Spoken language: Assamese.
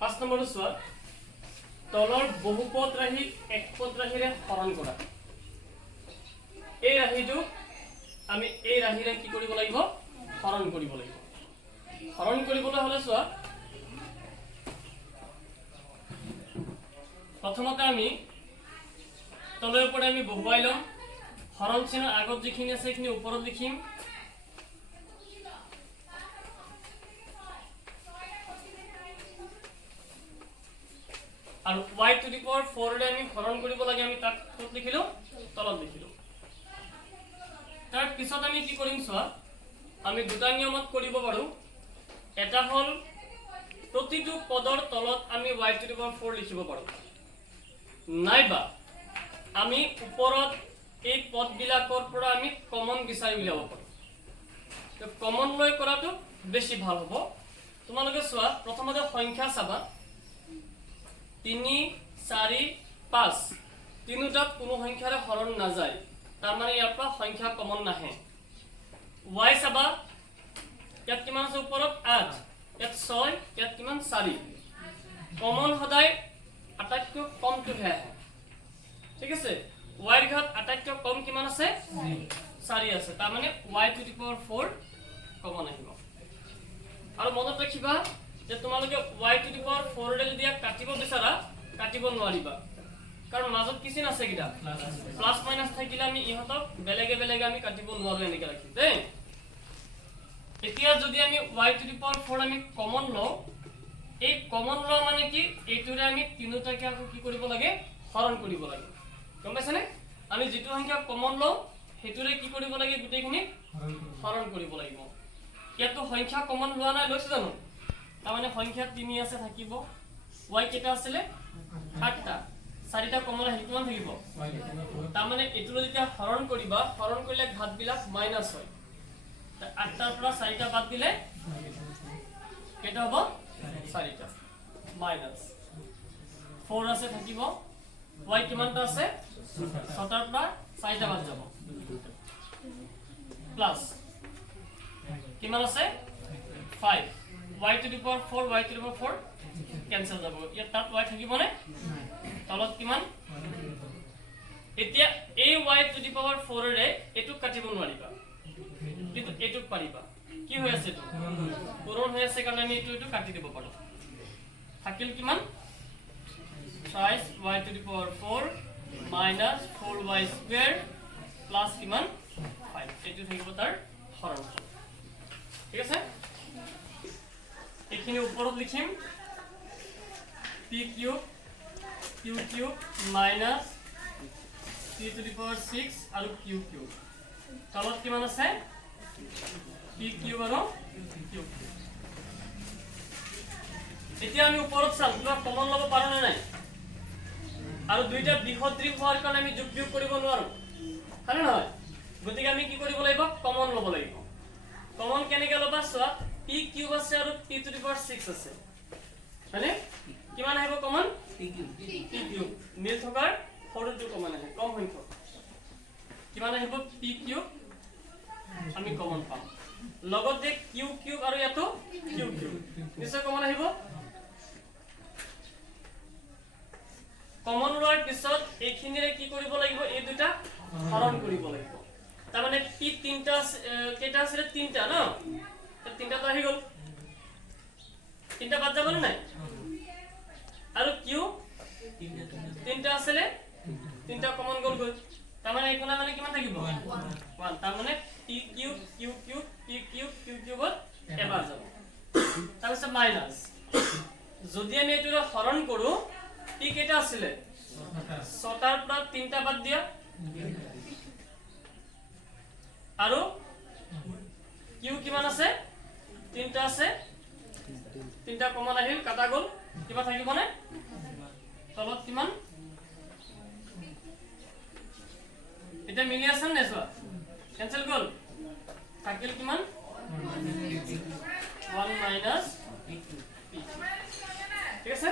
5 নম্বৰ চোৱা তলৰ বহুপদ ৰাশি একপদ ৰাশিৰে হৰণ কৰা এই ৰাশিটো আমি এই ৰাশিৰে কি কৰিব লাগিব হৰণ কৰিব লাগিব হৰণ কৰিবলৈ হলে চোৱা প্ৰথমতে আমি তলৰ ওপৰত আমি বহুৱাই লম হৰণ চিহ্নৰ আগত যিখিনি আছে সেইখিনি ওপৰত লিখিম আৰু y to the power 4 ৰে আমি হৰণ কৰিব লাগে আমি তাক ক'ত লিখিলো তলত লিখিলো তাৰ পিছত আমি কি কৰিম চোৱা আমি দুটা নিয়মত কৰিব পাৰো এটা হল প্ৰতিটো পদৰ তলত আমি y to the power 4 লিখিব পাৰো নাইবা আমি ওপৰত এই পদবিলাকৰ পৰা আমি কমন বিচাৰি উলিয়াব পাৰো তো কমন লৈ কৰাটো বেছি ভাল হ'ব তোমালোকে চোৱা প্ৰথমতে সংখ্যা চাবা 3 4 5 তিনিটাত কোনো সংখ্যাৰে হৰণ নাযায় তাৰ মানে ইয়াৰ পৰা সংখ্যা কমন নাহে y চাবা ইয়াত কিমান আছে ওপৰত 8 ইয়াত 6 ইয়াত কিমান 4 কমন সদায় আটাইতকৈ কমটো হে ঠিক আছে y ৰ ঘাত আটাইতকৈ কম কিমান আছে 4 আছে তাৰ মানে y to the power 4 common আহিব আৰু মনত ৰাখিবা যে তোমালোকে y to the power 4 ৰে যদি কাটিব বিচাৰা কাটিব নোৱাৰিবা কাৰণ মাজত কিছু আছে কিটা প্লাস মাইনাস থাকিলে আমি ইহতক বেলেগে বেলেগে আমি কাটিব নোৱাৰো এনেকে ৰাখি দেই এতিয়া যদি আমি y to the power 4 আমি কমন লও এই কমন ল মানে কি এইটোৰে আমি তিনিটাকে আকৌ কি কৰিব লাগে হৰণ কৰিব লাগে গম পাইছানে আমি যেটো সংখ্যা কমন লও হেতুৰে কি কৰিব লাগে গুটেখিনি হৰণ কৰিব লাগিব ইয়াতো সংখ্যা কমন লোৱা নাই লৈছে জানো তাৰ মানে সংখ্যা 3 আছে থাকিব y কেটা আছিলে 8টা 4টা কমন আহিল কিমান থাকিব তাৰ মানে এতুলৈ যেতিয়া হৰণ কৰিবা হৰণ কৰিলে ঘাত বিলাক মাইনাস হয় 8টাৰ পৰা 4টা বাদ দিলে কেটা হ'ব 4টা মাইনাস 4 আছে থাকিব y কিমানটা আছে 6টাৰ পৰা 4টা বাদ যাব প্লাস কিমান আছে 5 y to the power 4 y to the power 4 cancel যাব ইয়াত তাত y থাকিব নে তলত কিমান এতিয়া এই y to the power 4 ৰে এটু কাটিব নোৱাৰিবা কিন্তু এটু পাৰিবা কি হৈ আছে তো পূৰণ হৈ আছে কাৰণ আমি এটু কাটি দিব পাৰো থাকিল কিমান 5 y to the power 4 minus 4y square plus কিমান 5 এটু থাকিব তাৰ হৰণ ঠিক আছে এখানে উপৰত লিখিম p cube q cube minus p to the power 6 আৰু q cube তলত কিমান আছে p cube আৰু q cube এতিয়া আমি উপৰত চাম কিবা কমন লব পাৰো না নাই আৰু দুইটা বিসদৃশ হোৱাৰ কাৰণে আমি যোগ বিয়োগ কৰিব নোৱাৰো হয় নহয় গতিকে আমি কি কৰিব লাগিব কমন লব লাগিব কমন কেনেকে লবা চোৱা p cube আছে আৰু p to the power 6 আছে মানে কিমান আহিব কমন p cube মিল থকাৰ সৰুটো কমন আহে কম সংখ্যক কিমান আহিব p cube আমি কমন পাম লগতে q cube আৰু ইয়াতো q cube নিশ্চয় কমন আহিব কমন লোৱাৰ পিছত এইখিনিৰে কি কৰিব লাগিব এই দুটা হৰণ কৰিব লাগিব তাৰ মানে p তিনটা কেটা আছে তিনটা ন তিনটা তো আহি গল তিনটা বাদ যাব নাই আৰু কিউ তিনটা আছে তিনটা কমন গল গল তাৰ মানে এইকোনা মানে কিমান থাকিব 1 তাৰ মানে p q q q p q q কিউবত এবাৰ যাব তাৰ পিছত মাইনাস যদি আমি এটো হৰণ কৰো p কেটা আছিল 6টাৰ পৰা 3টা বাদ দিয়া আৰু q কিমান আছে 3টা আছে 3টা কমন আহিল কাটা গল কিবা থাকিব না তলত কিমান এটা মিলি আছে না চোৱা ক্যান্সেল গল থাকিল কিমান 1 minus p ঠিক আছে